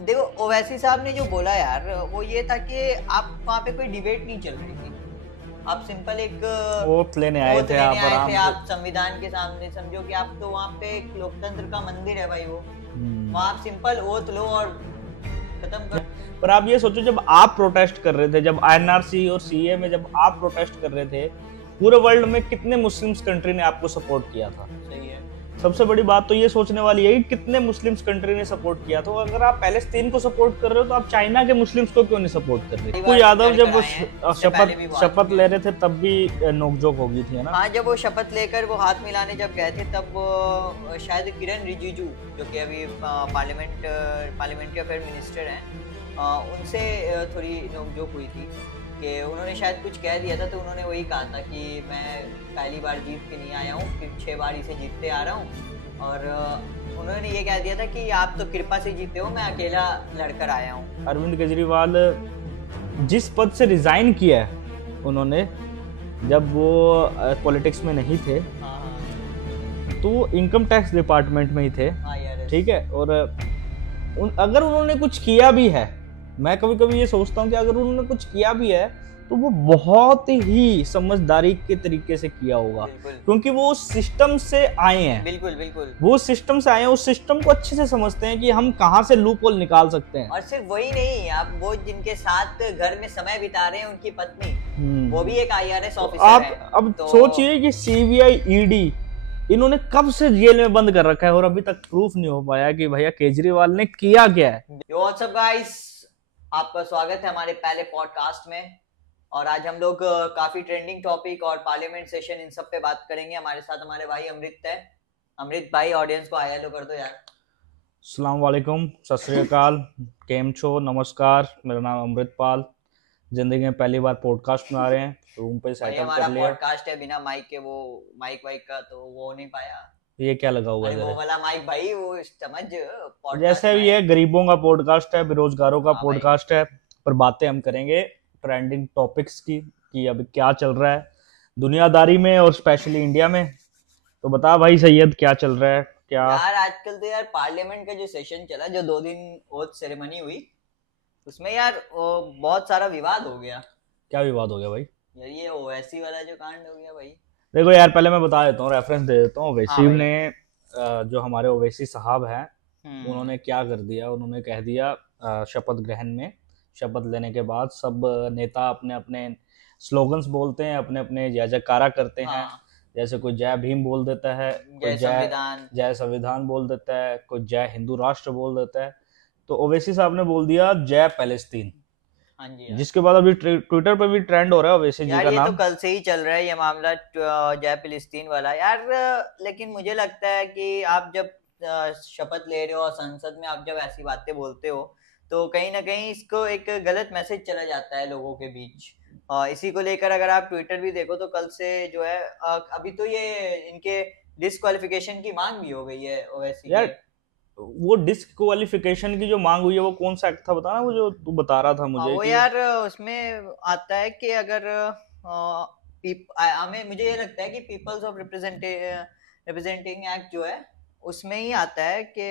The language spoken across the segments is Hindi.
देखो ओवैसी साहब ने जो बोला यार, वो ये था कि आप वहाँ पे कोई डिबेट नहीं चल रही थी। आप सिंपल एक ओथ लेने आए थे, आप आराम से। आप संविधान के सामने समझो कि आप तो वहाँ पे एक लोकतंत्र का मंदिर है भाई, वो वहाँ आप सिंपल ओथ लो और खत्म कर। पर आप ये सोचो, जब आप प्रोटेस्ट कर रहे थे, जब एनआरसी और सीए में जब आप प्रोटेस्ट कर रहे थे, पूरे वर्ल्ड में कितने मुस्लिम्स कंट्री ने आपको सपोर्ट किया था? सही है। सबसे बड़ी बात तो ये सोचने वाली है कि कितने मुस्लिम्स कंट्री ने सपोर्ट किया। तो अगर आप पैलेस्तीन को सपोर्ट कर रहे हो तो आप चाइना के मुस्लिम्स को क्यों नहीं सपोर्ट कर रहे? कोई यादव जब वो शपथ ले रहे थे तब भी नोकझोंक हो गई थी, है ना? हाँ, जब वो शपथ लेकर वो हाथ मिलाने जब गए थे तब वो शायद किरण रिजिजू, जो कि अभी पार्लियामेंट्री अफेयर मिनिस्टर हैं, उनसे थोड़ी नोकझोंक हुई थी कि उन्होंने शायद कुछ कह दिया था। तो उन्होंने वही कहा था कि मैं पहली बार जीत के नहीं आया हूँ, फिर 6 बार इसे जीतते आ रहा हूँ। और उन्होंने ये कह दिया था कि आप तो कृपा से जीते हो, मैं अकेला लड़कर आया हूँ। अरविंद केजरीवाल जिस पद से रिजाइन किया है उन्होंने, जब वो पॉलिटिक्स में नहीं थे, तो इनकम टैक्स डिपार्टमेंट में ही थे, ठीक है। और अगर उन्होंने कुछ किया भी है, मैं कभी कभी ये सोचता हूँ कि अगर उन्होंने कुछ किया भी है तो वो बहुत ही समझदारी के तरीके से किया होगा, क्योंकि वो उस सिस्टम से आए हैं। बिल्कुल बिल्कुल, वो सिस्टम से आए हैं, उस सिस्टम को अच्छे से समझते हैं कि हम कहाँ से लूप होल निकाल सकते हैं। और सिर्फ वही नहीं, आप वो जिनके साथ घर में समय बिता रहे हैं, उनकी पत्नी वो भी एक आईआरएस ऑफिसर है। आप अब सोचिए कि सीबीआई, ईडी इन्होंने कब से जेल में बंद कर रखा है और अभी तक प्रूफ नहीं हो पाया कि भैया केजरीवाल ने किया क्या है। व्हाट्स अप गाइस, आपका स्वागत है हमारे पहले पॉडकास्ट में। और आज हम लोग काफी ट्रेंडिंग टॉपिक और पार्लियामेंट सेशन इन सब पे बात करेंगे। हमारे साथ हमारे भाई अमृत है। अमृत भाई, ऑडियंस को हाय हेलो कर दो यार। अस्सलाम वालेकुम, सत श्री अकाल, केम छो, नमस्कार। मेरा नाम अमृतपाल, जिंदगी में पहली बार पॉडकास्ट बना रहे हैं, रूम पे सेटअप कर लिया। पॉडकास्ट है बिना माइक के, वो माइक वाइक का तो वो नहीं पाया। ये क्या लगा हुआ है? वो वाला माइक भाई, वो समझ, जैसे भी है, गरीबों का पॉडकास्ट है, बेरोजगारों का पॉडकास्ट है, पर बातें हम करेंगे ट्रेंडिंग टॉपिक्स की कि अभी क्या चल रहा है दुनियादारी में और स्पेशली इंडिया में। तो बता भाई सैयद, क्या चल रहा है? क्या यार आजकल तो यार पार्लियामेंट का जो सेशन चला, जो 2 दिन ओथ सेरेमनी हुई, उसमें यार बहुत सारा विवाद हो गया। क्या विवाद हो गया भाई? यार ये ओवैसी वाला जो कांड हो गया भाई। देखो यार, पहले मैं बता देता हूँ, रेफरेंस दे देता हूँ। ओवैसी ने जो हमारे ओवैसी साहब हैं, उन्होंने क्या कर दिया, उन्होंने कह दिया शपथ ग्रहण में, शपथ लेने के बाद सब नेता अपने अपने स्लोगन्स बोलते हैं, अपने अपने जय जयकारा करते हैं। जैसे कोई जय भीम बोल देता है, कोई जय संविधान बोल देता है, कोई जय हिंदू राष्ट्र बोल देता है। तो ओवैसी साहब ने बोल दिया जय पैलेस्तीन। हाँ जी, जिसके बाद अभी ट्विटर पे भी ट्रेंड हो रहा है ओवैसी जी का नाम। तो कल से ही चल रहा है ये मामला, जय फिलिस्तीन वाला यार। लेकिन मुझे लगता है कि आप जब शपथ ले रहे हो और संसद में आप जब ऐसी बातें बोलते हो, तो कहीं ना कहीं इसको एक गलत मैसेज चला जाता है लोगों के बीच। इसी को लेकर अगर आप ट्विटर भी देखो तो कल से जो है, अभी तो ये इनके डिस्क्वालिफिकेशन की मांग भी हो गई है ओवैसी यार। वो डिस्क्वालिफिकेशन की जो मांग हुई है, वो कौन सा एक्ट था बताना, वो जो तू बता रहा था मुझे। वो यार उसमें आता है कि अगर हमें, मुझे ये लगता है कि पीपल्स ऑफ रिप्रेजेंटिंग एक्ट जो है, उसमें ही आता है कि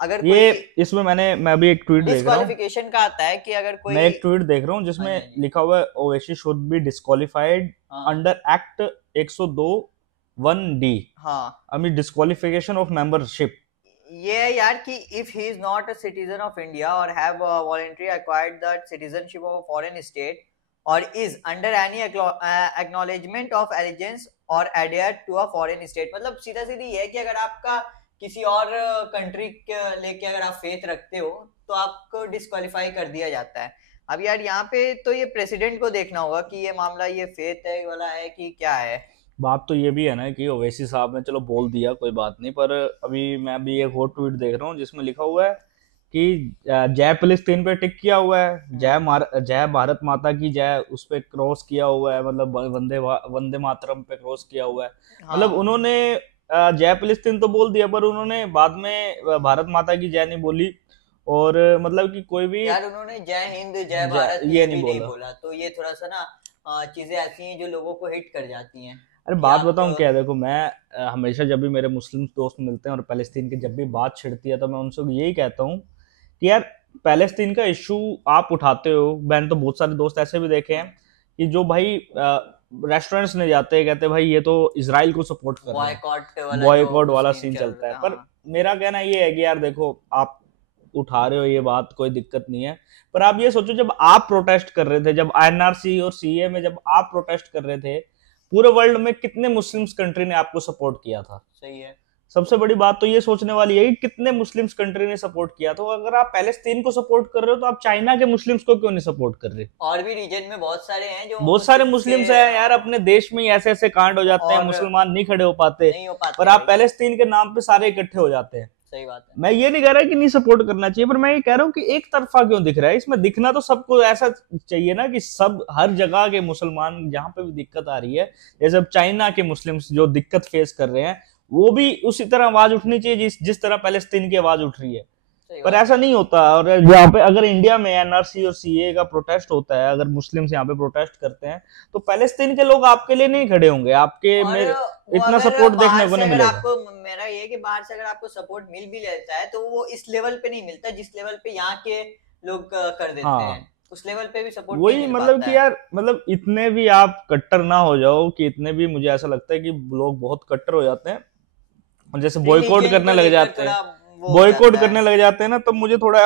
अगर ये इसमें मैं भी एक ट्वीट देख रहा हूँ, डिस्क्वालिफिकेशन का आता है कि अगर कोई, मैं एक ट्वीट देख रहा हूँ जिसमें लिखा हुआ है Owaisi should be disqualified under act 102(1)D। हाँ, I mean disqualification of membership. ये है यार कि if he is not a citizen of India or have voluntarily acquired the citizenship of a foreign state or is under any acknowledgement of allegiance or adhere to a foreign state, मतलब सीधा सीधी ये है कि अगर आपका किसी और कंट्री लेके अगर आप फेथ रखते हो तो आपको डिस्क्वालीफाई कर दिया जाता है। अब यार यहाँ पे तो ये प्रेसिडेंट को देखना होगा कि ये मामला ये फेथ है वाला है कि क्या है। बात तो ये भी है ना कि ओवैसी साहब ने चलो बोल दिया, कोई बात नहीं, पर अभी मैं भी एक और ट्वीट देख रहा हूँ जिसमें लिखा हुआ है कि जय फिलिस्तीन पे टिक किया हुआ है, जय भारत माता की जय उस पे क्रॉस किया हुआ है, मतलब वंदे मातरम पे क्रॉस किया हुआ है। मतलब उन्होंने जय फिलिस्तीन तो बोल दिया, पर उन्होंने बाद में भारत माता की जय नहीं बोली। और मतलब कि कोई भी यार उन्होंने जय हिंद जय भारत ये नहीं बोला। तो ये थोड़ा सा ना चीजें ऐसी हैं जो लोगों को हिट कर जाती हैं। अरे बात बताऊं क्या, देखो मैं हमेशा जब भी मेरे मुस्लिम दोस्त मिलते हैं और पैलेस्तीन की जब भी बात छिड़ती है तो मैं उनसे यही कहता हूँ कि यार पैलेस्तीन का इशू आप उठाते हो, मैंने तो बहुत सारे दोस्त ऐसे भी देखे हैं कि जो भाई रेस्टोरेंट्स में जाते हैं, कहते हैं भाई ये तो इजराइल को सपोर्ट कर रहे हैं, बॉयकॉट वाला सीन चलता है। पर मेरा कहना ये है कि यार देखो, आप उठा रहे हो ये बात, कोई दिक्कत नहीं है, पर आप ये सोचो जब आप प्रोटेस्ट कर रहे थे, जब एनआरसी और सीए में जब आप प्रोटेस्ट कर रहे थे, पूरे वर्ल्ड में कितने मुस्लिम्स कंट्री ने आपको सपोर्ट किया था। सही है। सबसे बड़ी बात तो ये सोचने वाली है कि कितने मुस्लिम्स कंट्री ने सपोर्ट किया। तो अगर आप पैलेस्तीन को सपोर्ट कर रहे हो तो आप चाइना के मुस्लिम्स को क्यों नहीं सपोर्ट कर रहे? और भी रीजन में बहुत सारे हैं जो बहुत सारे मुस्लिम्स हैं यार, अपने देश में ही ऐसे ऐसे कांड हो जाते हैं, मुसलमान नहीं खड़े हो पाते, पर आप पैलेस्तीन के नाम पे सारे इकट्ठे हो जाते हैं। सही बात है। मैं ये नहीं कह रहा कि नहीं सपोर्ट करना चाहिए, पर मैं ये कह रहा हूँ कि एक तरफा क्यों दिख रहा है। इसमें दिखना तो सबको ऐसा चाहिए ना कि सब, हर जगह के मुसलमान जहां पे भी दिक्कत आ रही है, जैसे अब चाइना के मुस्लिम्स जो दिक्कत फेस कर रहे हैं, वो भी उसी तरह आवाज उठनी चाहिए जिस तरह पैलेस्तीन की आवाज उठ रही है। पर ऐसा नहीं होता। और यहाँ पे अगर इंडिया में एनआरसी और सीए का प्रोटेस्ट होता है, अगर मुस्लिम्स यहाँ पे प्रोटेस्ट करते हैं, तो पैलेस्तीन के लोग आपके लिए नहीं खड़े होंगे, आपके इतना सपोर्ट देखने को नहीं मिलेगा। आपको मेरा ये कि बाहर से अगर आपको सपोर्ट मिल भी लेता है तो वो इस लेवल पे नहीं मिलता जिस लेवल पे यहाँ के लोग कर देते हैं। उस लेवल पे भी सपोर्ट वही मतलब कि यार, मतलब इतने भी आप कट्टर ना हो जाओ कि इतने भी, मुझे ऐसा लगता है कि लोग बहुत कट्टर हो जाते हैं, जैसे बॉयकॉट करने लग जाते हैं, बॉयकॉट करने लग जाते हैं ना, तब मुझे थोड़ा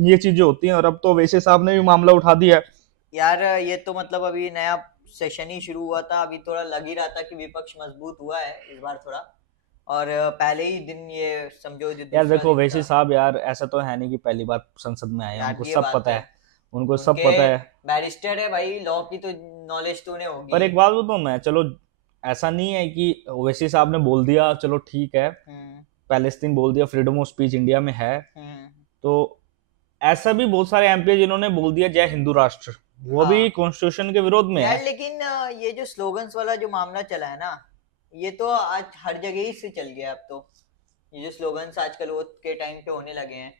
ये चीजें होती हैं। और अब तो वैसे साहब ने भी मामला उठा दिया यार। ये तो मतलब अभी नया सेशन ही शुरू हुआ था, अभी थोड़ा लग ही रहा था कि विपक्ष मजबूत हुआ है इस बार थोड़ा, और पहले ही दिन ये समझो यार देखो वैसे साहब, यार ऐसा तो है नहीं कि पहली बार संसद में आए, उनको सब पता है, उनको सब पता है, बैरिस्टर है भाई, लॉ की तो नॉलेज तो उन्हें होगी। पर एक बात बताऊं मैं, चलो ऐसा नहीं है कि ओवैसी साहब ने बोल दिया चलो ठीक है, पैलेस्तीन बोल दिया, फ्रीडम ऑफ स्पीच इंडिया में है, तो ऐसा भी बहुत सारे एमपी जिन्होंने बोल दिया जय हिंदू राष्ट्र, वो भी कॉन्स्टिट्यूशन के विरोध में है। लेकिन ये जो स्लोगन्स वाला जो मामला चला है ना, ये तो आज हर जगह ही से चल गया। अब तो ये जो स्लोगन्स आजकल वो के टाइम पे होने लगे हैं,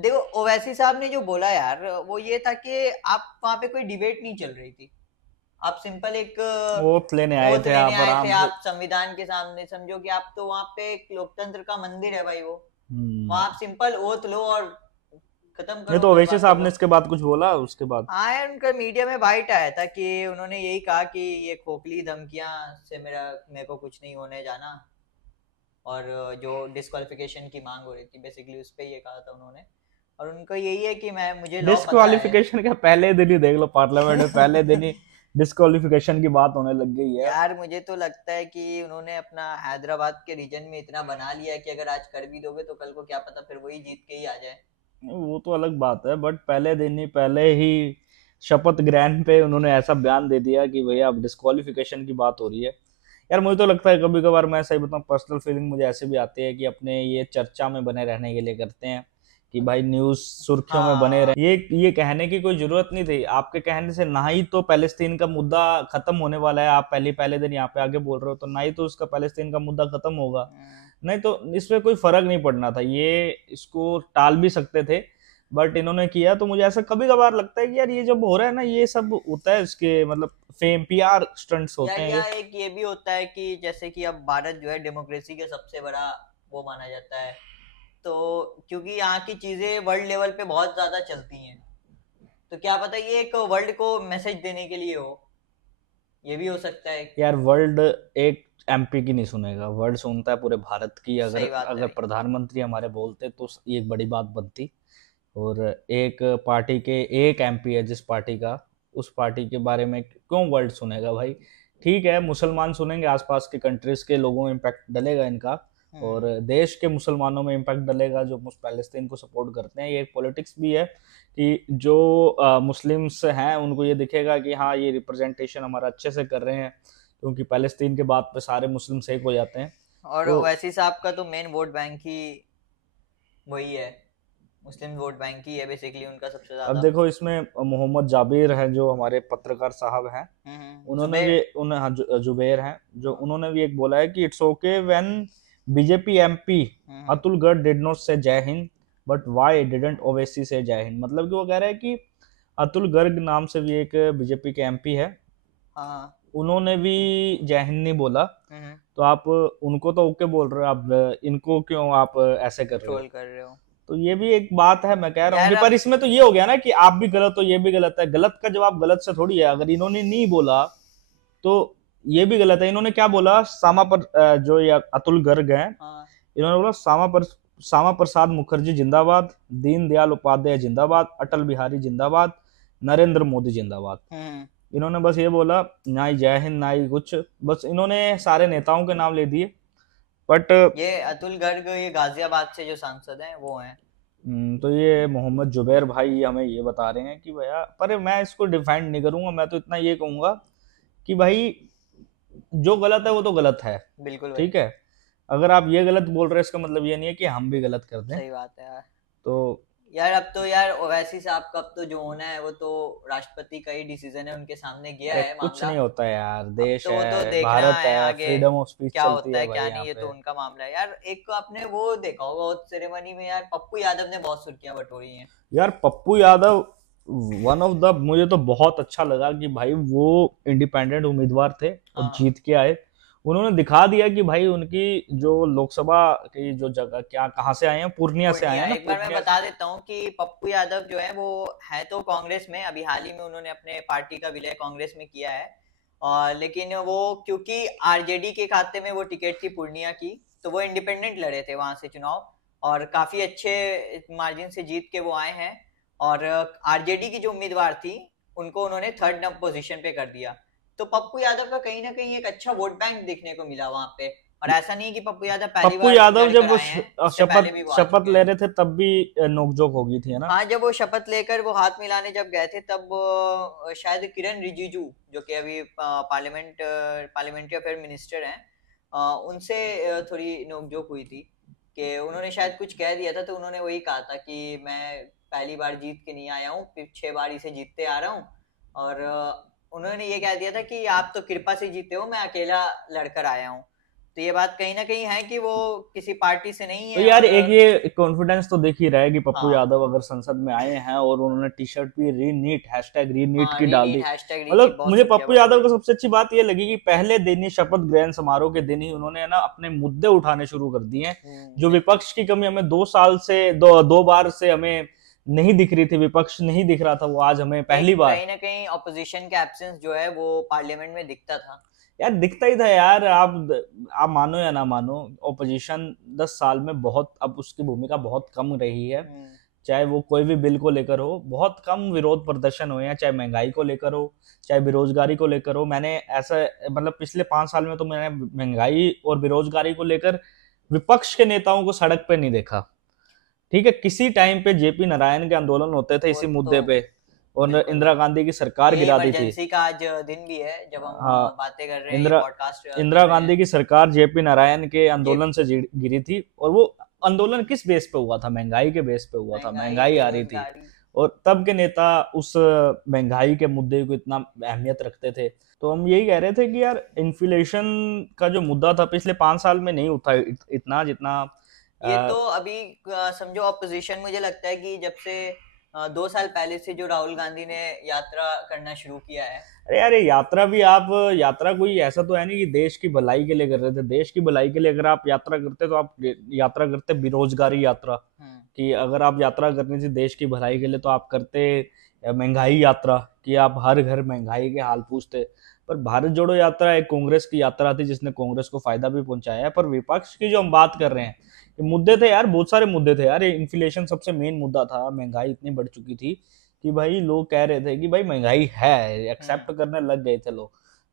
देखो ओवैसी साहब ने जो बोला यार, वो ये था कि आप वहां पे कोई डिबेट नहीं चल रही थी, आप सिंपल एक ओथ लेने आए थे, आप संविधान के सामने, समझो कि आप तो वहां पे एक लोकतंत्र का मंदिर है भाई, वो वहां आप सिंपल ओथ लो और खत्म करो। तो ओवैसी साहब ने इसके बाद कुछ बोला? उसके बाद हाँ, उनका मीडिया में बाइट आया था कि उन्होंने यही कहा कि ये खोखली धमकियां से मेरे को कुछ नहीं होने जाना, और जो डिस्क्वालिफिकेशन की मांग हो रही थी बेसिकली उस पे ये कहा था उन्होंने। और उनको यही है कि मुझे डिस्क्वालिफिकेशन का पहले दिन ही देख लो, पार्लियामेंट में पहले दिन ही डिस्क्वालिफिकेशन की बात होने लग गई है। यार मुझे तो लगता है कि उन्होंने अपना हैदराबाद के रीजन में इतना बना लिया है कि अगर आज कर भी दोगे तो कल को क्या पता फिर वही जीत के ही आ जाए। वो तो अलग बात है, बट पहले ही शपथ ग्रहण पे उन्होंने ऐसा बयान दे दिया कि भैया अब डिस्क्वालिफिकेशन की बात हो रही है। यार मुझे तो लगता है कभी कभार, मैं सही बताऊं, पर्सनल फीलिंग मुझे ऐसे भी आती है कि अपने ये चर्चा में बने रहने के लिए करते हैं कि भाई न्यूज सुर्खियों में बने रहे। ये कहने की कोई जरूरत नहीं थी, आपके कहने से ना ही तो पैलेस्तीन का मुद्दा खत्म होने वाला है, आप पहले दिन यहाँ पे आगे बोल रहे हो, तो ना ही तो उसका पैलेस्तीन का मुद्दा खत्म होगा, नहीं तो इसमें कोई फर्क नहीं पड़ना था, ये इसको टाल भी सकते थे, बट इन्होंने किया। तो मुझे ऐसा कभी कभार लगता है कि यार ये जब हो रहा है ना, ये सब होता है इसके मतलब फेम, पीआर स्टंट्स होते हैं। या एक ये भी होता है कि जैसे कि अब भारत जो है डेमोक्रेसी का सबसे बड़ा वो माना जाता है, तो क्योंकि यहाँ की चीजें वर्ल्ड लेवल पे बहुत ज्यादा चलती हैं, तो क्या पता ये एक वर्ल्ड को मैसेज देने के लिए हो, ये भी हो सकता है। यार वर्ल्ड एक एमपी की नहीं सुनेगा, वर्ल्ड सुनता है पूरे भारत की। अगर प्रधानमंत्री हमारे बोलते तो ये एक बड़ी बात बनती, और एक पार्टी के एक एमपी है जिस पार्टी का, उस पार्टी के बारे में क्यों वर्ल्ड सुनेगा भाई? ठीक है, मुसलमान सुनेंगे, आसपास के कंट्रीज के लोगों में इम्पैक्ट डलेगा इनका, और देश के मुसलमानों में इम्पैक्ट डलेगा जो पैलेस्तीन को सपोर्ट करते हैं। ये एक पॉलिटिक्स भी है कि जो मुस्लिम्स हैं उनको ये दिखेगा कि हाँ ये रिप्रेजेंटेशन हमारा अच्छे से कर रहे हैं, क्योंकि पैलेस्तीन के बाद पे सारे मुस्लिम एक हो जाते हैं। और तो वैसी साहब का तो मेन वोट बैंक ही वही है, मुस्लिम वोट बैंक ही है बेसिकली उनका सबसे ज्यादा। अब देखो इसमें मोहम्मद जाबिर हैं जो हमारे पत्रकार साहब हैं, उन्होंने भी जुबैर हैं जो उन्होंने भी एक बोला है कि it's okay when BJP MP Atul Garg did not से जय Hind but why didn't Owaisi से जय हिंद। मतलब कि वो कह रहे हैं कि अतुल गर्ग नाम से भी एक बीजेपी के एमपी है, उन्होंने भी जय हिंद नहीं बोला, तो आप उनको तो ओके बोल रहे हो, आप इनको क्यों आप ऐसे कर रहे हो? कर रहे हो। तो ये भी एक बात है, मैं कह रहा हूँ यार कि पर इसमें तो ये हो गया ना कि आप भी गलत हो, ये भी गलत है। गलत का जवाब गलत से थोड़ी है। अगर इन्होंने नहीं बोला तो ये भी गलत है। इन्होंने क्या बोला, जो ये अतुल गर्ग हैं, हाँ, इन्होंने बोला श्यामा प्रसाद मुखर्जी जिंदाबाद, दीनदयाल उपाध्याय जिंदाबाद, अटल बिहारी जिंदाबाद, नरेंद्र मोदी जिंदाबाद। इन्होंने बस ये बोला, ना ही जय हिंद ना ही कुछ, बस इन्होंने सारे नेताओं के नाम ले दिए। बट ये अतुल गर्ग ये गाजियाबाद से जो सांसद हैं वो हैं। तो ये मोहम्मद जुबैर भाई हमें ये बता रहे हैं कि भैया, पर मैं इसको डिफेंड नहीं करूंगा। मैं तो इतना ये कहूंगा कि भाई जो गलत है वो तो गलत है, बिल्कुल ठीक है। अगर आप ये गलत बोल रहे हैं इसका मतलब ये नहीं है कि हम भी गलत कर दें। सही बात है यार। तो यार अब तो यार ओवैसी साहब का अब तो जो होना है वो तो राष्ट्रपति का ही डिसीजन है, उनके सामने गया है कुछ मामला। नहीं होता है यार, देश तो वो तो है, देखना भारत है है, आगे फ्रीडम ऑफ स्पीच क्या चलती होता है है क्या भाई नहीं, यहाँ ये तो पे। उनका मामला है यार। एक आपने वो देखा होगा उस सेरेमनी में यार पप्पू यादव ने बहुत सुर्खियां बटोरी हैं। यार Pappu Yadav one of the, मुझे तो बहुत अच्छा लगा कि भाई वो इंडिपेंडेंट उम्मीदवार थे और हाँ जीत के आए। उन्होंने दिखा दिया कि भाई उनकी जो लोकसभा की जो जगह, क्या कहाँ से आए हैं, पूर्णिया से आए हैं ना। एक बार मैं बता देता हूँ कि पप्पू यादव जो है वो है तो कांग्रेस में, अभी हाल ही में उन्होंने अपने पार्टी का विलय कांग्रेस में किया है। और लेकिन वो क्योंकि आरजेडी के खाते में वो टिकट थी पूर्णिया की, तो वो इंडिपेंडेंट लड़े थे वहां से चुनाव और काफी अच्छे मार्जिन से जीत के वो आए हैं। और आरजेडी की जो उम्मीदवार थी उनको उन्होंने थर्ड पोजीशन पे कर दिया। तो पप्पू यादव का कहीं ना कहीं एक अच्छा वोट बैंक देखने को मिला वहां पे। और ऐसा नहीं कि पप्पू यादव पहली पप्पू बार यादव लड़ जब कर वो आए हैं, इससे पहले भी वो आ शपथ चुके ले हैं। रहे थे तब भी नोकझोंक हो गई थी, है ना। हाँ, जब वो शपथ लेकर वो हाथ मिलाने जब गए थे तब शायद किरण रिजिजू जो कि अभी पार्लियामेंट्री अफेयर मिनिस्टर हैं, उनसे थोड़ी नोकझोंक हुई थी कि उन्होंने शायद कुछ कह दिया था। तो उन्होंने वही कहा था कि मैं पहली बार जीत के नहीं आया हूँ, 6 बार इसे जीतते आ रहा हूँ। और उन्होंने ये कह दिया था कि आप तो कृपा से जीते हो, मैं अकेला लड़कर आया हूँ। तो ये बात कहीं ना कहीं है कि वो किसी पार्टी से नहीं है। तो यार एक ये कॉन्फिडेंस तो दिख ही रहा है कि पप्पू हाँ, यादव अगर संसद में आए हैं और उन्होंने टी शर्ट भी रीनीट #रीनीट की डाल दी। हैशटैग मतलब बहुत मुझे सुर्खियां पप्पू यादव बटोरी। का सबसे अच्छी बात ये लगी कि पहले दिन ही, शपथ ग्रहण समारोह के दिन ही उन्होंने ना अपने मुद्दे उठाने शुरू कर दिए हैं। जो विपक्ष की कमी हमें 2 साल से दो बार से हमें नहीं दिख रही थी, विपक्ष नहीं दिख रहा था, वो आज हमें पहली बार कहीं ना कहीं ऑपोजिशन का एब्सेंस जो है वो पार्लियामेंट में दिखता था। यार दिखता ही था यार। आप मानो या ना मानो, ओपोजिशन 10 साल में बहुत, अब उसकी भूमिका बहुत कम रही है। चाहे वो कोई भी बिल को लेकर हो, बहुत कम विरोध प्रदर्शन हुए हैं, चाहे महंगाई को लेकर हो, चाहे बेरोजगारी को लेकर हो। मैंने ऐसा, मतलब पिछले 5 साल में तो मैंने महंगाई और बेरोजगारी को लेकर विपक्ष के नेताओं को सड़क पे नहीं देखा, ठीक है। किसी टाइम पे जेपी नारायण के आंदोलन होते थे इसी मुद्दे पे, और इंदिरा गांधी की सरकार गिरा दी थी। इमरजेंसी का आज दिन भी है जब हम बातें कर रहे हैं, इंदिरा गांधी की सरकार जेपी नारायण के आंदोलन से गिरी थी। और वो आंदोलन किस बेस पे हुआ था? महंगाई के बेस पे हुआ था, महंगाई आ रही थी। और तब के नेता उस महंगाई के मुद्दे को इतना अहमियत रखते थे। तो हम यही कह रहे थे कि यार इन्फ्लेशन का जो मुद्दा था पिछले 5 साल में नहीं उठा इतना जितना ये तो अभी समझो ऑपोजिशन, मुझे लगता है कि जब से 2 साल पहले से जो राहुल गांधी ने यात्रा करना शुरू किया है। अरे यार यात्रा भी, आप यात्रा कोई ऐसा तो है नहीं कि देश की भलाई के लिए कर रहे थे। देश की भलाई के लिए अगर आप यात्रा करते तो आप यात्रा करते बेरोजगारी यात्रा, कि अगर आप यात्रा करनी थी देश की भलाई के लिए तो आप करते महंगाई यात्रा, कि आप हर घर महंगाई के हाल पूछते। पर भारत जोड़ो यात्रा एक कांग्रेस की यात्रा थी जिसने कांग्रेस को फायदा भी पहुंचाया है। पर विपक्ष की जो हम बात कर रहे हैं, मुद्दे थे यार, बहुत सारे मुद्दे थे यार। इन्फ्लेशन सबसे मेन मुद्दा था। महंगाई इतनी बढ़ चुकी थी कि भाई लोग कह रहे थे कि भाई महंगाई है, एक्सेप्ट करने लग गए थे लोग,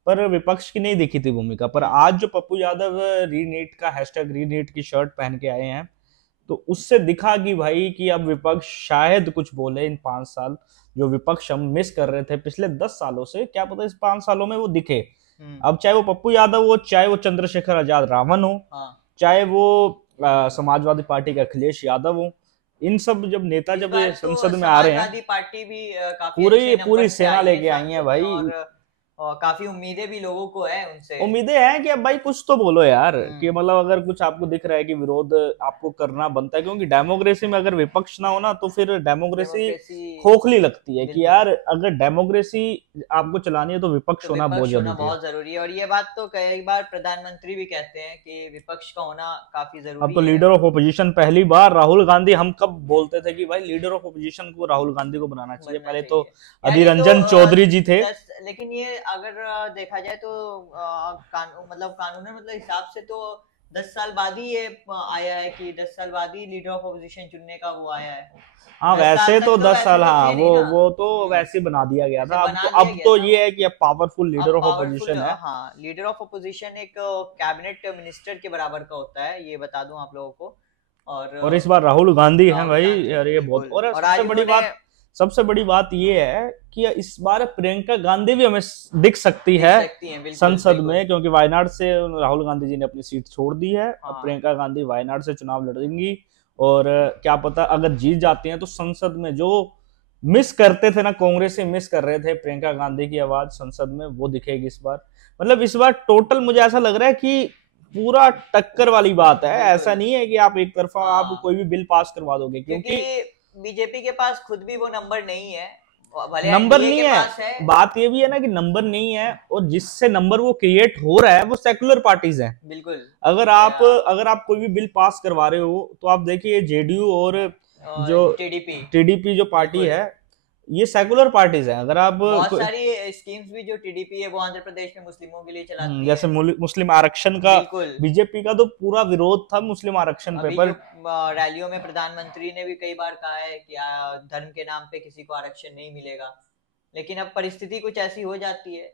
पर विपक्ष की नहीं दिखी थी भूमिका। पर आज जो पप्पू यादव रीनीट का #रीनीट की शर्ट पहन के आए हैं, तो उससे दिखा कि भाई कि अब विपक्ष शायद कुछ बोले। इन 5 साल जो विपक्ष हम मिस कर रहे थे पिछले 10 सालों से, क्या पता इस 5 सालों में वो दिखे। अब चाहे वो पप्पू यादव हो, चाहे वो चंद्रशेखर आजाद रावण हो, चाहे वो समाजवादी पार्टी के अखिलेश यादव हो, इन सब जब नेता जब संसद में आ रहे हैं, पार्टी भी काफी पूरी सेना लेके आई है भाई। और काफी उम्मीदें भी लोगों को है उनसे। उम्मीदें हैं कि अब भाई कुछ तो बोलो यार, कि मतलब अगर कुछ आपको दिख रहा है कि विरोध आपको करना बनता है, क्योंकि डेमोक्रेसी में अगर विपक्ष ना हो ना तो फिर डेमोक्रेसी खोखली लगती है कि यार अगर डेमोक्रेसी आपको चलानी है तो विपक्ष होना बहुत जरूरी है। बहुत जरूरी है, और ये बात तो कई बार प्रधानमंत्री भी कहते हैं कि विपक्ष का होना काफी जरूरी है। अब तो लीडर ऑफ ओपोजिशन पहली बार राहुल गांधी, हम कब बोलते थे कि भाई लीडर ऑफ ओपोजिशन को राहुल गांधी को बनाना चाहिए, पहले तो अधीर रंजन चौधरी जी थे। लेकिन ये अगर देखा जाए तो मतलब कानून मतलब हिसाब से तो 10 साल बाद ही ये आया है कि 10 साल बाद ही लीडर ऑफ ओपोजिशन चुनने का वो आया है। हाँ वैसे तो 10 साल, हाँ वो तो वैसे बना दिया गया था। अब तो ये है कि अब पावरफुल लीडर ऑफ ओपोजिशन है। हाँ, लीडर ऑफ ओपोजिशन एक कैबिनेट मिनिस्टर के बराबर का होता है, ये बता दूं आप लोगों को। और इस बार राहुल गांधी हैं भाई यार, ये बहुत। और सबसे बड़ी बात ये है कि इस बार प्रियंका गांधी भी हमें दिख सकती है संसद में, क्योंकि वायनाड से राहुल गांधी जी ने अपनी सीट छोड़ दी है। अब प्रियंका गांधी वायनाड से चुनाव लड़ेंगी, और क्या पता अगर जीत जाती हैं तो संसद में जो मिस करते थे ना, कांग्रेस से मिस कर रहे थे प्रियंका गांधी की आवाज संसद में, वो दिखेगी इस बार। मतलब इस बार टोटल मुझे ऐसा लग रहा है कि पूरा टक्कर वाली बात है। ऐसा नहीं है कि आप एक तरफा आप कोई भी बिल पास करवा दोगे, क्योंकि बीजेपी के पास खुद भी वो नंबर नहीं है। नंबर नहीं है, बात ये भी है ना कि नंबर नहीं है, और जिससे नंबर वो क्रिएट हो रहा है वो सेकुलर पार्टीज हैं। बिल्कुल। अगर आप कोई भी बिल पास करवा रहे हो तो आप देखिए जेडीयू और जो टीडीपी जो पार्टी है, ये सेकुलर पार्टीज हैं। अगर आप बहुत सारी स्कीम्स भी जो टीडीपी है वो आंध्र प्रदेश में मुस्लिमों के लिए चलाती है, जैसे मुस्लिम आरक्षण का बीजेपी का तो पूरा विरोध था मुस्लिम आरक्षण पे, पर रैलियों में प्रधानमंत्री ने भी कई बार कहा है कि धर्म के नाम पे किसी को आरक्षण नहीं मिलेगा, लेकिन अब परिस्थिति कुछ ऐसी हो जाती है।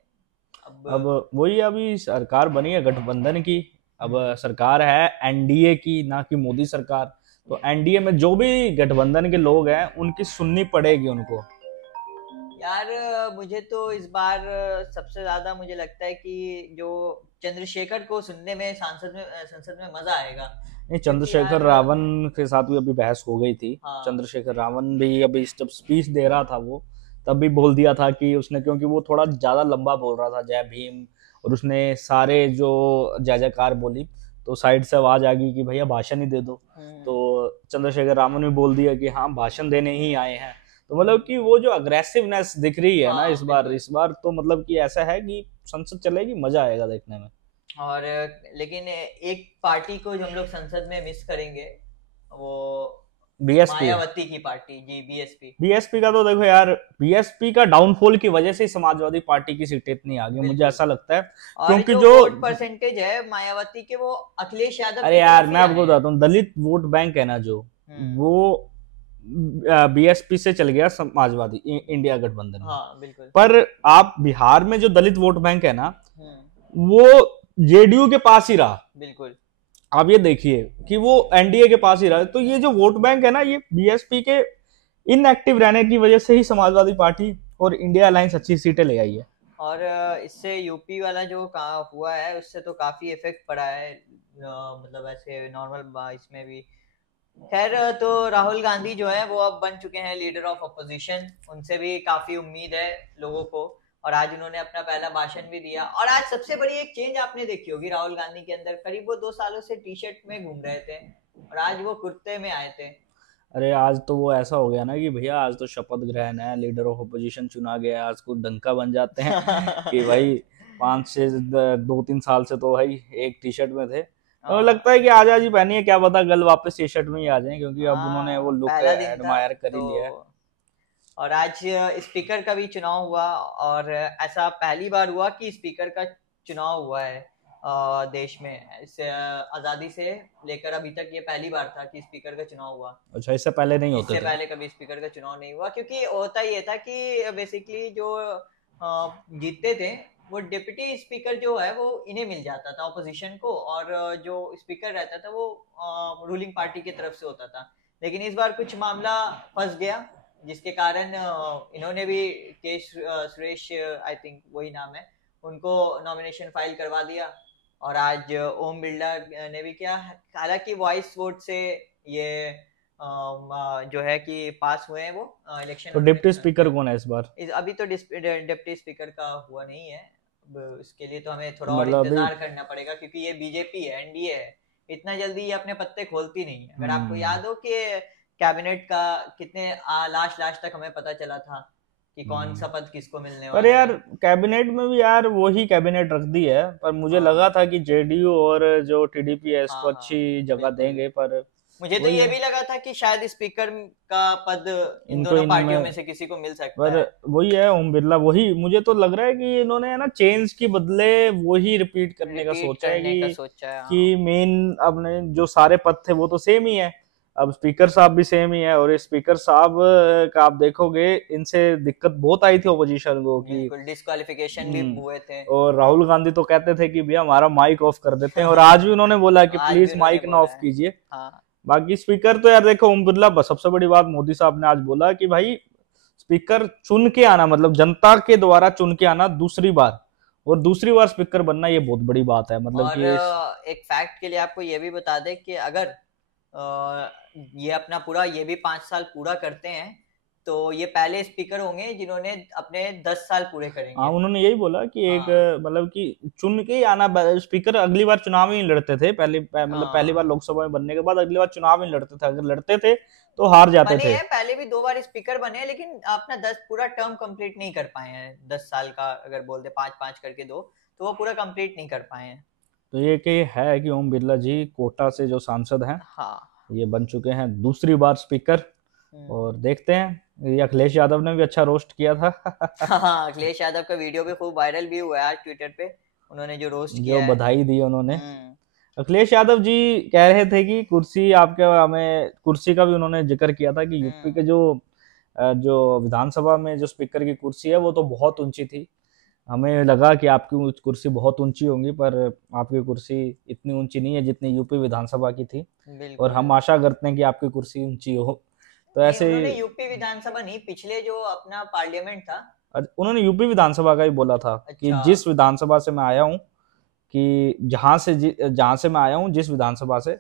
अब वही, अभी सरकार बनी है गठबंधन की, अब सरकार है एनडीए की, ना कि मोदी सरकार। तो एनडीए में जो भी गठबंधन के लोग हैं उनकी सुननी पड़ेगी उनको। यार मुझे तो इस बार सबसे ज्यादा मुझे लगता है कि जो चंद्रशेखर को सुनने में संसद में मजा आएगा। नहीं, चंद्रशेखर रावण के साथ भी अभी बहस हो गई थी। चंद्रशेखर रावण भी अभी जब स्पीच दे रहा था वो, तब भी बोल दिया था कि उसने, क्योंकि वो थोड़ा ज्यादा लंबा बोल रहा था जय भीम, और उसने सारे जो जय जयकार बोली तो साइड से आवाज आ गई कि भैया भाषण ही दे दो। तो चंद्रशेखर रावण ने बोल दिया कि हाँ भाषण देने ही आए हैं। तो मतलब कि वो जो अग्रेसिवनेस दिख रही है ना इस बार तो मतलब कि ऐसा है कि संसद चलेगी, मजा आएगा देखने में। और लेकिन एक पार्टी को जो हम लोग संसद में मिस करेंगे वो बीएसपी, मायावती की पार्टी जी, बीएसपी का तो देखो यार, बीएसपी का डाउनफॉल की वजह से समाजवादी पार्टी की सीटें इतनी आ गई, मुझे ऐसा लगता है। क्योंकि जो परसेंटेज है मायावती के वो अखिलेश यादव, अरे यार मैं आपको बताता हूँ, दलित वोट बैंक है ना जो, वो बीएसपी से चल गया समाजवादी इंडिया गठबंधन में। हाँ, बिल्कुल। पर आप बिहार में जो दलित वोट बैंक है ना, वो जेडीयू के पास ही रहा। बिल्कुल। आप ये देखिए कि वो एनडीए के पास ही रहा। तो ये जो वोट बैंक है ना, ये बीएसपी के इनएक्टिव रहने की वजह से ही समाजवादी पार्टी और इंडिया अलायंस अच्छी सीटें ले आई है। और इससे यूपी वाला जो हुआ है उससे तो काफी इफेक्ट पड़ा है, मतलब ऐसे नॉर्मल इसमें भी। खैर, तो राहुल गांधी जो है वो अब बन चुके हैं लीडर ऑफ अपोजिशन, उनसे भी काफी उम्मीद है लोगों को, और आज उन्होंने अपना पहला भाषण भी दिया। और आज सबसे बड़ी एक चेंज आपने देखी होगी राहुल गांधी के अंदर, करीब वो 2 सालों से टी शर्ट में घूम रहे थे और आज वो कुर्ते में आए थे। अरे आज तो वो ऐसा हो गया ना कि भैया आज तो शपथ ग्रहण है, लीडर ऑफ अपोजिशन चुना गया, आज को डंका बन जाते हैं कि भाई 5 से 2-3 साल से तो भाई एक टी शर्ट में थे। तो लगता है कि आज ही पहनी है, क्या पता कल वापस टी शर्ट में ही आ जाए, क्योंकि अब उन्होंने वो लुक एडमायर कर ही लिया है। और आज स्पीकर का भी चुनाव हुआ, और ऐसा पहली बार हुआ कि स्पीकर का चुनाव हुआ है देश में। इससे आजादी से लेकर अभी तक ये पहली बार था कि स्पीकर का चुनाव हुआ। अच्छा, इससे पहले नहीं होता? इससे पहले कभी स्पीकर का चुनाव नहीं हुआ, क्योंकि होता ये था कि बेसिकली जो जीतते थे वो डिप्टी स्पीकर जो है वो इन्हें मिल जाता था, ऑपोजिशन को, और जो स्पीकर रहता था वो रूलिंग पार्टी की तरफ से होता था। लेकिन इस बार कुछ मामला फंस गया, जिसके कारण इन्होंने भी सुरेश, आई थिंक वही नाम है, उनको नॉमिनेशन फाइल करवा दिया। और आज ओम बिरला ने भी किया, हालांकि वॉइस वोट से ये जो है कि पास हुए हैं वो इलेक्शन। तो डिप्टी स्पीकर कौन है इस बार? अभी तो डिप्टी स्पीकर का हुआ नहीं है। अब इसके लिए तो हमें थोड़ा और मतलब इंतजार करना पड़ेगा, क्योंकि ये बीजेपी है, एनडीए है, इतना जल्दी ये अपने पत्ते खोलती नहीं है। अगर आपको याद हो कि कैबिनेट का कितने लास्ट लास्ट तक हमें पता चला था कि कौन सा पद किसको मिलने पर वाला यार है। कैबिनेट में भी यार वही कैबिनेट रख दी है, पर मुझे हाँ लगा था कि जेडीयू और जो टीडीपी है इसको हाँ अच्छी हाँ जगह बिल्कुल। देंगे, पर मुझे तो वही ये है भी लगा था कि शायद स्पीकर का पद इन इनको दोनों पार्टियों इनमें। में से किसी को मिल सकता पर है। वही है ओम बिरला, वही मुझे तो लग रहा है कि इन्होंने है ना चेंज के बदले वही रिपीट करने का रिपीट सोचा है करने का कि सोचा है, हाँ। मेन अपने जो सारे पद थे वो तो सेम ही है, अब स्पीकर साहब भी सेम ही है। और स्पीकर साहब का आप देखोगे इनसे दिक्कत बहुत आई थी ऑपोजिशन को कि बिल्कुल डिस्क्वालिफिकेशन भी हुए थे। और राहुल गांधी तो कहते थे कि भैया हमारा माइक ऑफ कर देते हैं, और आज भी उन्होंने बोला कि आज भी प्लीज उन्होंने माइक ना बोला ऑफ है। कीजिए। हाँ बाकी स्पीकर तो यार देखो ओम बिरला, बस सबसे बड़ी बात मोदी साहब ने आज बोला कि भाई स्पीकर चुन के आना, मतलब जनता के द्वारा चुन के आना दूसरी बार, और दूसरी बार स्पीकर बनना, ये बहुत बड़ी बात है। मतलब और कि एक फैक्ट के लिए आपको ये भी बता दें कि अगर ये अपना पूरा ये भी 5 साल पूरा करते हैं तो ये पहले स्पीकर होंगे जिन्होंने अपने 10 साल पूरे हाँ करेंगे। उन्होंने यही बोला कि एक हाँ मतलब कि चुन के ही आना। स्पीकर अगली बार चुनाव ही नहीं लड़ते थे, मतलब पहली बार हाँ लोकसभा में बनने के बाद अगली बार चुनाव ही नहीं लड़ते थे, अगर लड़ते थे तो हार जाते बने थे। हैं, पहले भी 2 बार स्पीकर बने हैं, लेकिन अपना 10 पूरा टर्म कंप्लीट नहीं कर पाए हैं। 10 साल का अगर बोल दे 5-5 करके दो, तो वो पूरा कंप्लीट नहीं कर पाए हैं। तो ये कि है कि ओम बिरला जी कोटा से जो सांसद हैं हाँ ये बन चुके हैं दूसरी बार स्पीकर। हम्म। और देखते हैं, ये अखिलेश यादव ने भी अच्छा रोस्ट किया था हाँ अखिलेश यादव का वीडियो भी खूब वायरल भी हुआ है आज ट्विटर पे, उन्होंने जो रोस्ट जो किया है। बधाई दी उन्होंने। हम्म अखिलेश यादव जी कह रहे थे कि कुर्सी आपके, हमें कुर्सी का भी उन्होंने जिक्र किया था कि यूपी के हम्म। जो विधानसभा में जो स्पीकर की कुर्सी है वो तो बहुत ऊंची थी। हमें लगा कि आपकी कुर्सी बहुत ऊंची होंगी, पर आपकी कुर्सी इतनी ऊंची नहीं है जितनी यूपी विधानसभा की थी, और बिल्कुल। हम आशा करते हैं कि आपकी कुर्सी ऊंची हो। तो नहीं ऐसे उन्होंने यूपी विधानसभा नहीं, पिछले जो अपना पार्लियामेंट था। उन्होंने यूपी विधानसभा का ही बोला था कि अच्छा। जिस विधानसभा से मैं आया हूँ, कि जहां से मैं आया हूँ जिस विधानसभा से,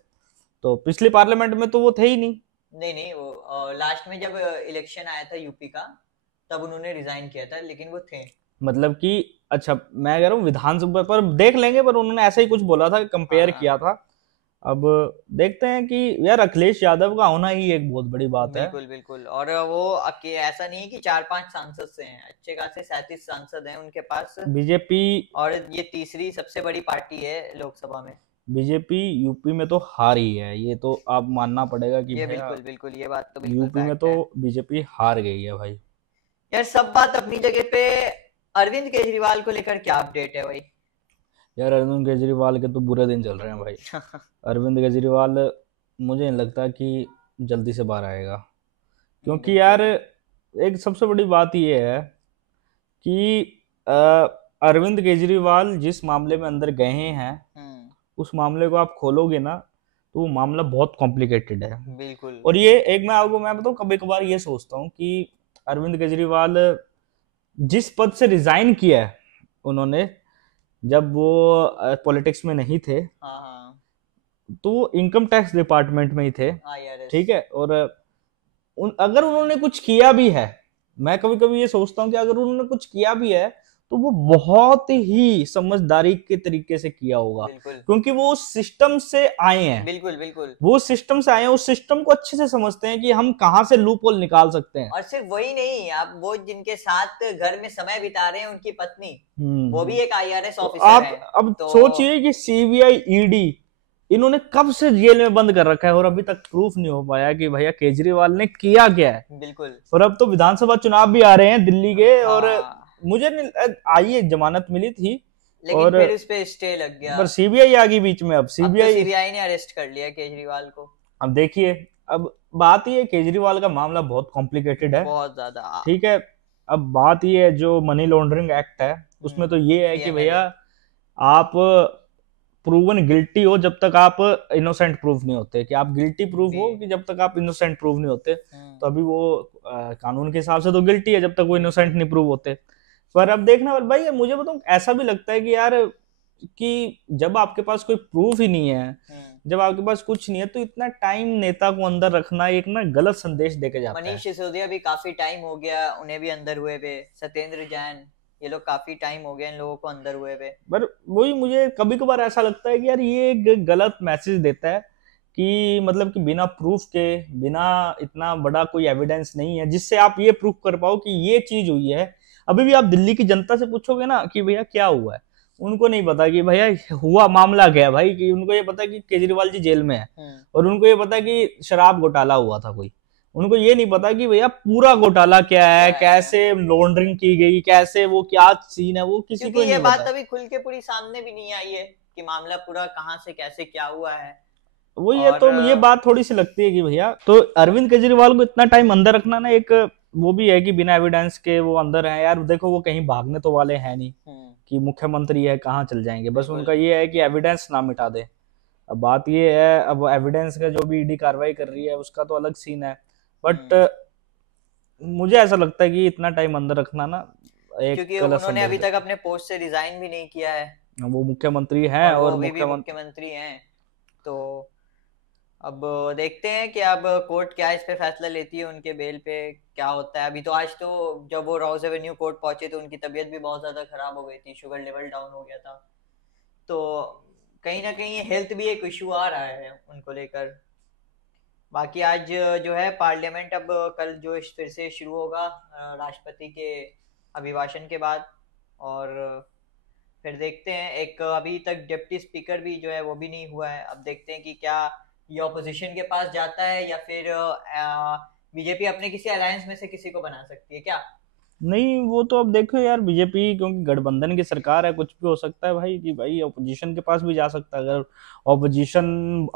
तो पिछली पार्लियामेंट में तो वो थे ही नहीं। नहीं नहीं, वो लास्ट में जब इलेक्शन आया था यूपी का, तब उन्होंने रिजाइन किया था, लेकिन वो थे। मतलब कि अच्छा मैं कह रहा हूँ विधानसभा पर देख लेंगे, पर उन्होंने ऐसा ही कुछ बोला था, कंपेयर हाँ किया था। अब देखते हैं कि यार अखिलेश यादव का होना ही एक बहुत बड़ी बात है। बिल्कुल बिल्कुल। और वो ऐसा नहीं कि 4-5 सांसद से हैं, अच्छे खासे 37 सांसद हैं उनके पास। बीजेपी और ये तीसरी सबसे बड़ी पार्टी है लोकसभा में। बीजेपी यूपी में तो हार ही है, ये तो आप मानना पड़ेगा कि ये भैया बिल्कुल बिल्कुल, ये बात तो बिल्कुल यूपी में फैक्ट तो है। बीजेपी हार गई है भाई। यार सब बात अपनी जगह पे। अरविंद केजरीवाल को लेकर क्या अपडेट है भाई? यार अरविंद केजरीवाल के तो बुरे दिन चल रहे हैं भाई। अरविंद केजरीवाल मुझे नहीं लगता कि जल्दी से बाहर आएगा, क्योंकि यार एक सबसे बड़ी बात यह है कि अरविंद केजरीवाल जिस मामले में अंदर गए हैं हम्म। उस मामले को आप खोलोगे ना तो वो मामला बहुत कॉम्प्लिकेटेड है। बिल्कुल। और ये एक मैं बताऊँ, कभी कभार ये सोचता हूँ कि अरविंद केजरीवाल जिस पद से रिजाइन किया है उन्होंने, जब वो पॉलिटिक्स में नहीं थे, हाँ हाँ। तो वो इनकम टैक्स डिपार्टमेंट में ही थे। IRS। ठीक है, और अगर उन्होंने कुछ किया भी है, मैं कभी कभी ये सोचता हूँ कि अगर उन्होंने कुछ किया भी है तो वो बहुत ही समझदारी के तरीके से किया होगा, बिल्कुल क्योंकि वो उस सिस्टम से आए हैं। बिल्कुल बिल्कुल। वो सिस्टम से आए हैं, उस सिस्टम को अच्छे से समझते हैं कि हम कहाँ से लूप होल निकाल सकते हैं। और सिर्फ वही नहीं, आप वो जिनके साथ घर में समय बिता रहे हैं उनकी पत्नी, वो भी एक IRS तो ऑफिसर आप है। अब तो सोचिए कि सीबीआई ईडी इन्होंने कब से जेल में बंद कर रखा है और अभी तक प्रूफ नहीं हो पाया कि भैया केजरीवाल ने किया क्या है। बिल्कुल। और अब तो विधानसभा चुनाव भी आ रहे हैं दिल्ली के, और हाँ मुझे आई जमानत मिली थी, लेकिन और फिर उस पे स्टे लग गया। पर सीबीआई आ गई बीच में। अब अब तो सीबीआई सीबीआई ने अरेस्ट कर लिया केजरीवाल को। अब देखिए, अब बात ये केजरीवाल का मामला बहुत कॉम्प्लिकेटेड है। बहुत ज्यादा। ठीक है, अब बात ये है जो मनी लॉन्ड्रिंग एक्ट है उसमें तो ये है कि भैया आप प्रूवन गिल्टी हो जब तक आप इनोसेंट प्रूफ नहीं होते, कि आप गिल्टी प्रूफ हो कि जब तक आप इनोसेंट प्रूफ नहीं होते। तो अभी वो कानून के हिसाब से तो गिल्टी है जब तक वो इनोसेंट नहीं प्रूव होते। पर अब देखना भाई, मुझे बताऊं ऐसा भी लगता है कि यार कि जब आपके पास कोई प्रूफ ही नहीं है जब आपके पास कुछ नहीं है तो इतना टाइम नेता को अंदर रखना एक ना गलत संदेश देके जाता है। मनीष सिसोदिया भी काफी टाइम हो गया उन्हें भी अंदर हुए हुए, सत्येंद्र जैन, ये लोग काफी टाइम हो गया इन लोगों को अंदर हुए हुए। पर वही मुझे कभी कभार ऐसा लगता है कि यार ये एक गलत मैसेज देता है कि मतलब कि बिना प्रूफ के, बिना इतना बड़ा कोई एविडेंस नहीं है जिससे आप ये प्रूफ कर पाओ कि ये चीज हुई है। अभी भी आप दिल्ली की जनता से पूछोगे ना कि भैया क्या हुआ है, उनको नहीं पता कि भैया हुआ मामला क्या है भाई, कि उनको ये पता है कि केजरीवाल जी जेल में है और उनको ये पता है कि शराब घोटाला हुआ था कोई। उनको ये नहीं पता कि भैया पूरा घोटाला क्या है, कैसे लॉन्ड्रिंग की गई, कैसे वो क्या सीन है, वो किसी को नहीं ये पता। बात अभी खुल के पूरी सामने भी नहीं आई है कि मामला पूरा कहां से कैसे क्या हुआ है। वही है, तो ये बात थोड़ी सी लगती है कि भैया तो अरविंद केजरीवाल को इतना टाइम अंदर रखना ना, एक वो भी है कि बिना एविडेंस के वो अंदर है यार। देखो वो कहीं भागने तो वाले हैं नहीं कि मुख्यमंत्री है कहाँ चल जाएंगे, बस उनका ये है कि एविडेंस ना मिटा दे। अब बात ये है, अब एविडेंस का जो भी ईडी कार्रवाई कर रही है उसका तो अलग सीन है, बट मुझे ऐसा लगता है कि इतना टाइम अंदर रखना ना एक, क्योंकि उन्होंने अभी तक अपने पोस्ट से रिजाइन भी नहीं किया है, वो मुख्यमंत्री हैं और मुख्यमंत्री हैं। तो अब देखते हैं कि अब कोर्ट क्या इस पे फैसला लेती है, उनके बेल पे क्या होता है। अभी तो आज तो जब वो राउस एवेन्यू कोर्ट पहुंचे तो उनकी तबीयत भी बहुत ज्यादा खराब हो गई थी, शुगर लेवल डाउन हो गया था, तो कहीं ना कहीं हेल्थ भी एक इशू आ रहा है उनको लेकर। बाकी आज जो है पार्लियामेंट अब कल जो फिर से शुरू होगा राष्ट्रपति के अभिभाषण के बाद, और फिर देखते हैं। एक अभी तक डिप्टी स्पीकर भी जो है वो भी नहीं हुआ है, अब देखते हैं कि क्या ये ऑपोजिशन के पास जाता है या फिर बीजेपी अपने किसी अलायंस में से किसी को बना सकती है क्या। नहीं वो तो अब देखो यार, बीजेपी क्योंकि गठबंधन की सरकार है, कुछ भी हो सकता है भाई, कि भाई ऑपोजिशन के पास भी जा सकता है अगर ऑपोजिशन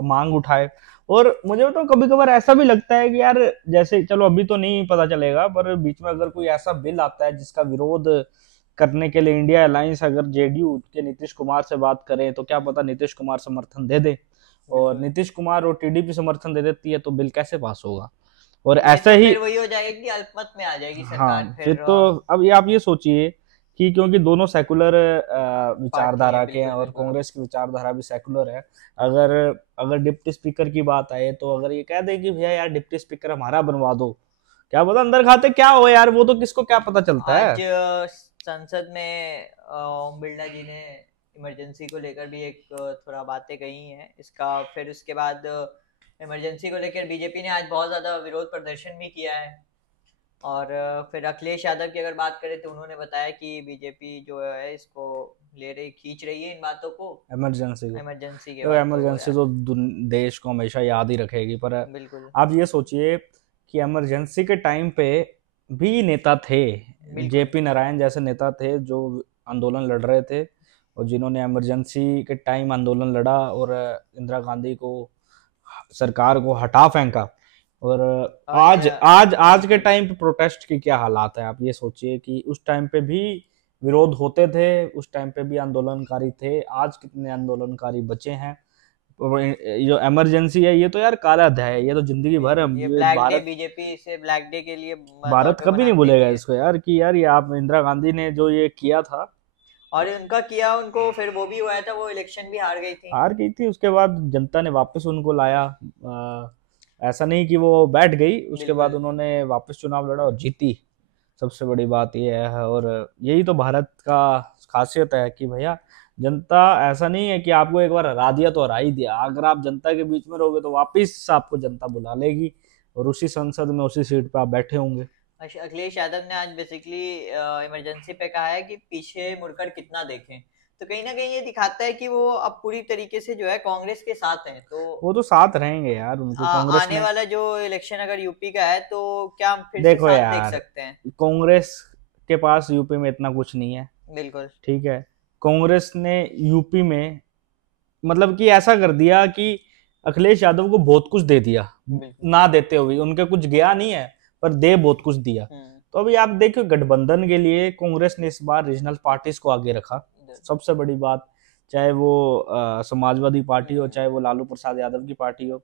मांग उठाए। और मुझे तो कभी कभार ऐसा भी लगता है कि यार जैसे चलो अभी तो नहीं पता चलेगा, पर बीच में अगर कोई ऐसा बिल आता है जिसका विरोध करने के लिए इंडिया अलायंस अगर जेडीयू के नीतीश कुमार से बात करें तो क्या पता नीतीश कुमार समर्थन दे दे, और नीतीश कुमार और टीडीपी समर्थन दे देती है तो बिल कैसे पास होगा। और ऐसा ही वही हो जाएगा कि अल्पमत में आ जाएगी सरकार। हाँ, फिर तो अब ये आप ये सोचिए कि क्योंकि दोनों सेकुलर विचारधारा के हैं और कांग्रेस की विचारधारा भी सेकुलर है, अगर अगर डिप्टी स्पीकर की बात आए तो अगर ये कह दे कि भैया यार डिप्टी स्पीकर हमारा बनवा दो, क्या पता अंदर खाते क्या हो यार, वो तो किसको क्या पता चलता है। आज संसद में ओम बिरला जी ने इमरजेंसी को लेकर भी एक थोड़ा बातें कही हैं इसका, फिर उसके बाद इमरजेंसी को लेकर बीजेपी ने आज बहुत ज्यादा विरोध प्रदर्शन भी किया है। और फिर अखिलेश यादव की अगर बात करें तो उन्होंने बताया कि बीजेपी जो है इसको खींच रही है इन बातों को, इमरजेंसी तो देश को हमेशा याद ही रखेगी। पर आप ये सोचिए कि इमरजेंसी के टाइम पे भी नेता थे, जेपी नारायण जैसे नेता थे जो आंदोलन लड़ रहे थे और जिन्होंने इमरजेंसी के टाइम आंदोलन लड़ा और इंदिरा गांधी को सरकार को हटा फेंका। और आज के टाइम पे प्रोटेस्ट की क्या हालात है, आप ये सोचिए कि उस टाइम पे भी विरोध होते थे, उस टाइम पे भी आंदोलनकारी थे, आज कितने आंदोलनकारी बचे हैं। जो इमरजेंसी है ये तो यार काला अध्याय है, ये तो जिंदगी भर भारत बीजेपी से ब्लैक डे के लिए भारत कभी नहीं भूलेगा इसको यार, कि यार ये आप इंदिरा गांधी ने जो ये किया था और उनका किया, उनको फिर वो भी हुआ था, वो इलेक्शन भी हार गई थी, उसके बाद जनता ने वापस उनको लाया। ऐसा नहीं कि वो बैठ गई, उसके बाद उन्होंने वापस चुनाव लड़ा और जीती, सबसे बड़ी बात यह है। और यही तो भारत का खासियत है कि भैया जनता ऐसा नहीं है कि आपको एक बार हरा दिया तो हरा ही दिया, अगर आप जनता के बीच में रहोगे तो वापस आपको जनता बुला लेगी और उसी संसद में उसी सीट पे आप बैठे होंगे। अखिलेश यादव ने आज बेसिकली इमरजेंसी पे कहा है कि पीछे मुड़कर कितना देखें, तो कहीं ना कहीं ये दिखाता है कि वो अब पूरी तरीके से जो है कांग्रेस के साथ हैं, तो वो तो साथ रहेंगे यार उनको कांग्रेस आने वाला जो इलेक्शन अगर यूपी का है तो क्या हम फिर देखो से साथ देख सकते हैं। कांग्रेस के पास यूपी में इतना कुछ नहीं है, बिल्कुल ठीक है। कांग्रेस ने यूपी में मतलब कि ऐसा कर दिया कि अखिलेश यादव को बहुत कुछ दे दिया, ना देते हुए उनके कुछ गया नहीं है पर दे बहुत कुछ दिया। तो अभी आप देखो गठबंधन के लिए कांग्रेस ने इस बार रीजनल पार्टीज को आगे रखा, सबसे बड़ी बात, चाहे वो समाजवादी पार्टी हो चाहे वो लालू प्रसाद यादव की पार्टी हो,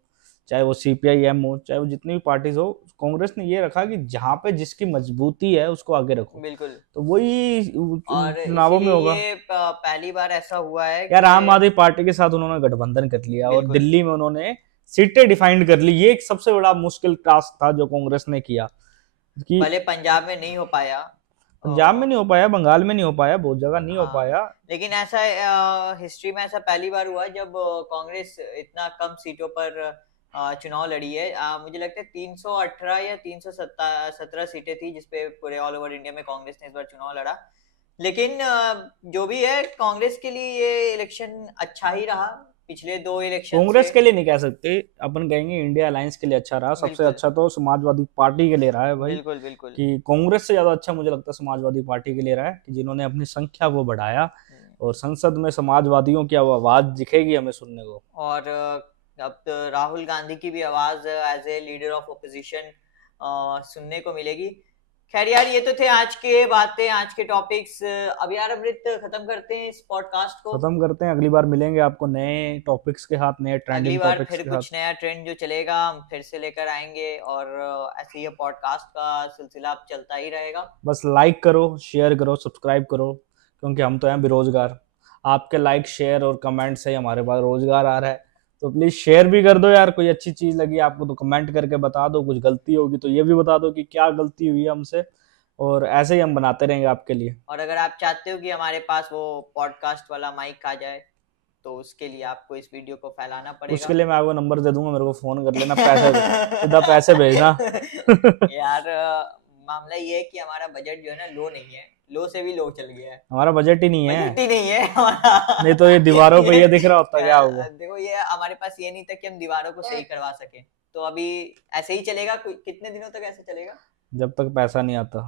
चाहे वो CPIM हो, चाहे वो जितनी भी पार्टीज हो, कांग्रेस ने ये रखा कि जहाँ पे जिसकी मजबूती है उसको आगे रखो। बिल्कुल। तो वही और चुनावों में होगा। ये पहली बार ऐसा हुआ है यार कि आम आदमी पार्टी के साथ उन्होंने गठबंधन कर लिया और बिल्कुल। दिल्ली में उन्होंने सीटें डिफाइंड कर ली। ये एक सबसे बड़ा मुश्किल टास्क था जो कांग्रेस ने किया कि पहले पंजाब में नहीं हो पाया, पंजाब में नहीं हो पाया, बंगाल में नहीं हो पाया, बहुत जगह नहीं हो हाँ, पाया। लेकिन ऐसा हिस्ट्री में ऐसा पहली बार हुआ जब कांग्रेस इतना कम सीटों पर चुनाव लड़ी है। मुझे लगता है 318 या 317 सीटें थी जिसपे पूरे ऑल ओवर इंडिया में कांग्रेस ने इस बार चुनाव लड़ा। लेकिन जो भी है, कांग्रेस के लिए ये इलेक्शन अच्छा ही रहा। पिछले 2 इलेक्शन कांग्रेस के लिए नहीं कह सकते, अपन कहेंगे इंडिया अलायंस के लिए अच्छा रहा। सबसे बिल्कुल। अच्छा तो समाजवादी पार्टी के लिए रहा है भाई, बिल्कुल बिल्कुल। कि कांग्रेस से ज्यादा अच्छा मुझे लगता है समाजवादी पार्टी के लिए रहा है, कि जिन्होंने अपनी संख्या को बढ़ाया और संसद में समाजवादियों की आवाज दिखेगी हमें सुनने को। और अब तो राहुल गांधी की भी आवाज as a leader of opposition सुनने को मिलेगी। खैर यार, ये तो थे आज के बातें, आज के टॉपिक्स। अब यार अमृत, खत्म करते हैं इस पॉडकास्ट को। खत्म करते हैं, अगली बार मिलेंगे आपको नए टॉपिक्स के साथ, नए ट्रेंडिंग अगली बार टॉपिक्स फिर के कुछ साथ। नया ट्रेंड जो चलेगा हम फिर से लेकर आएंगे, और ऐसे ही पॉडकास्ट का सिलसिला अब चलता ही रहेगा। बस लाइक करो, शेयर करो, सब्सक्राइब करो, क्योंकि हम तो हैं बेरोजगार। आपके लाइक, शेयर और कमेंट से ही हमारे पास रोजगार आ रहा है। तो प्लीज शेयर भी कर दो यार। कोई अच्छी चीज लगी आपको तो कमेंट करके बता दो, कुछ गलती होगी तो ये भी बता दो कि क्या गलती हुई है हमसे, और ऐसे ही हम बनाते रहेंगे आपके लिए। और अगर आप चाहते हो कि हमारे पास वो पॉडकास्ट वाला माइक आ जाए, तो उसके लिए आपको इस वीडियो को फैलाना पड़ेगा। उसके लिए मैं आपको नंबर दे दूंगा, मेरे को फोन कर लेना, पैसे सीधा पैसे भेजना। यार मामला ये है कि हमारा बजट जो है ना, लो नहीं है, लो से भी लो चल गया है। हमारा बजट ही नहीं है। बजट ही नहीं है हमारा। नहीं तो ये दीवारों पे ये दिख रहा होता क्या होगा। देखो, ये हमारे पास ये नहीं था कि हम दीवारों को सही करवा सके। तो अभी ऐसे ही चलेगा। कितने दिनों तक ऐसे चलेगा? जब तक पैसा नहीं आता।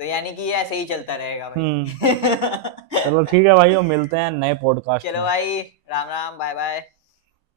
तो यानी कि ये ऐसे ही चलता रहेगा भाई। चलो ठीक है भाई, वो मिलते हैं नए पॉडकास्ट चलो में। भाई, राम राम, बाय बाय।